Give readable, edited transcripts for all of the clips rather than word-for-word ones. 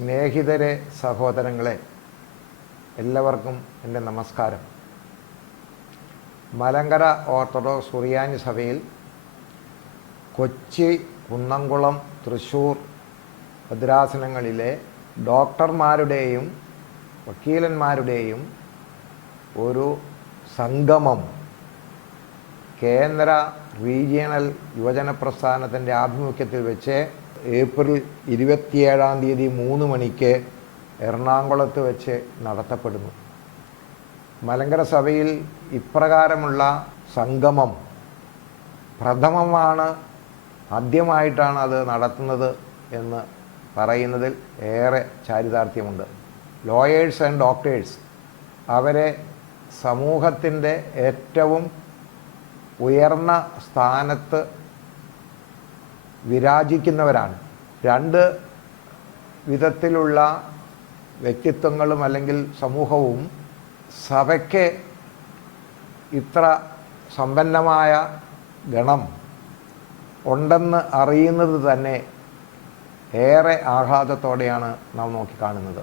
സ്നേഹിതരെ, സഹോദരങ്ങളെ, എല്ലാവർക്കും എൻ്റെ നമസ്കാരം. മലങ്കര ഓർത്തഡോക്സ് സുറിയാനി സഭയിൽ കൊച്ചി, കുന്നംകുളം, തൃശ്ശൂർ ഭദ്രാസനങ്ങളിലെ ഡോക്ടർമാരുടെയും വക്കീലന്മാരുടെയും ഒരു സംഗമം കേന്ദ്ര റീജിയണൽ യുവജന പ്രസ്ഥാനത്തിൻ്റെ ആഭിമുഖ്യത്തിൽ വെച്ച് ഏപ്രിൽ 27 3 മണിക്ക് എറണാകുളത്ത് വെച്ച് നടത്തപ്പെടുന്നു. മലങ്കര സഭയിൽ ഇപ്രകാരമുള്ള സംഗമം പ്രഥമമാണ്, ആദ്യമായിട്ടാണ് അത് നടത്തുന്നത് എന്ന് പറയുന്നതിൽ ഏറെ ചാരിതാർത്ഥ്യമുണ്ട്. ലോയേഴ്സ് ആൻഡ് ഡോക്ടേഴ്സ് അവരെ സമൂഹത്തിൻ്റെ ഏറ്റവും ഉയർന്ന സ്ഥാനത്ത് വിരാജിക്കുന്നവരാണ്. രണ്ട് വിധത്തിലുള്ള വ്യക്തിത്വങ്ങളും അല്ലെങ്കിൽ സമൂഹവും സഭയ്ക്ക് ഇത്ര സമ്പന്നമായ ഗണം ഉണ്ടെന്ന് അറിയുന്നത് തന്നെ ഏറെ ആഹ്ലാദത്തോടെയാണ് നാം നോക്കിക്കാണുന്നത്.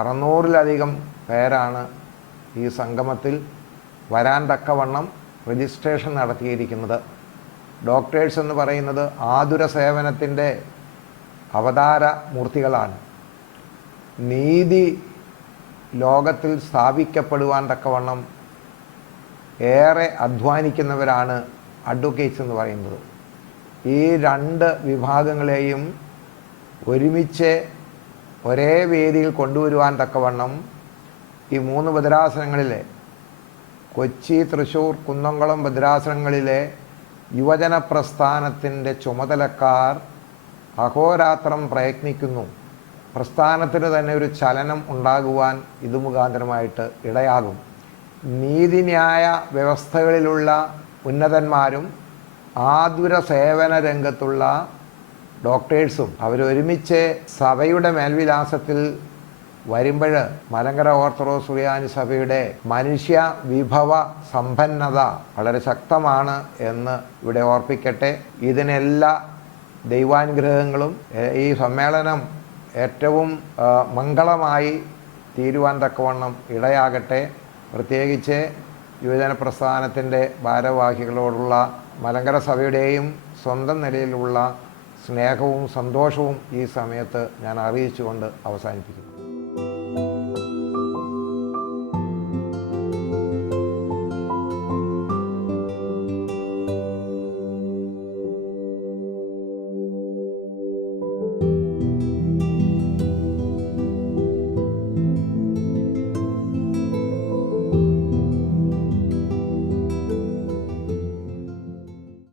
600-ലധികം പേരാണ് ഈ സംഗമത്തിൽ വരാൻ തക്കവണ്ണം രജിസ്ട്രേഷൻ നടത്തിയിരിക്കുന്നത്. ഡോക്ടേഴ്സ് എന്ന് പറയുന്നത് ആതുര സേവനത്തിൻ്റെ അവതാര മൂർത്തികളാണ്. നീതി ലോകത്തിൽ സ്ഥാപിക്കപ്പെടുവാൻ തക്കവണ്ണം ഏറെ അധ്വാനിക്കുന്നവരാണ് അഡ്വക്കേറ്റ്സ് എന്ന് പറയുന്നത്. ഈ രണ്ട് വിഭാഗങ്ങളെയും ഒരുമിച്ച് ഒരേ വേദിയിൽ കൊണ്ടുവരുവാൻ തക്കവണ്ണം ഈ 3 ഭദ്രാസനങ്ങളിലെ കൊച്ചി, തൃശ്ശൂർ, കുന്നംകുളം ഭദ്രാസനങ്ങളിലെ യുവജന പ്രസ്ഥാനത്തിൻ്റെ ചുമതലക്കാർ അഹോരാത്രം പ്രയത്നിക്കുന്നു. പ്രസ്ഥാനത്തിന് തന്നെ ഒരു ചലനം ഉണ്ടാകുവാൻ ഇത് മുഖാന്തരമായിട്ട് ഇടയാകും. നീതിന്യായ വ്യവസ്ഥകളിലുള്ള ഉന്നതന്മാരും ആതുര സേവന രംഗത്തുള്ള ഡോക്ടേഴ്സും അവരൊരുമിച്ച് സഭയുടെ മേൽവിലാസത്തിൽ വരുമ്പോൾ മലങ്കര ഓർത്തഡോക്സ് സുറിയാനി സഭയുടെ മനുഷ്യ വിഭവ സമ്പന്നത വളരെ ശക്തമാണ് എന്ന് ഇവിടെ ഓർപ്പിക്കട്ടെ. ഇതിനെല്ലാ ദൈവാനുഗ്രഹങ്ങളും ഈ സമ്മേളനം ഏറ്റവും മംഗളമായി തീരുവാൻ തക്കവണ്ണം ഇടയാകട്ടെ. പ്രത്യേകിച്ച് യുവജന പ്രസ്ഥാനത്തിൻ്റെ ഭാരവാഹികളോടുള്ള മലങ്കര സഭയുടെയും സ്വന്തം നിലയിലുള്ള സ്നേഹവും സന്തോഷവും ഈ സമയത്ത് ഞാൻ അറിയിച്ചുകൊണ്ട് അവസാനിപ്പിക്കുന്നു.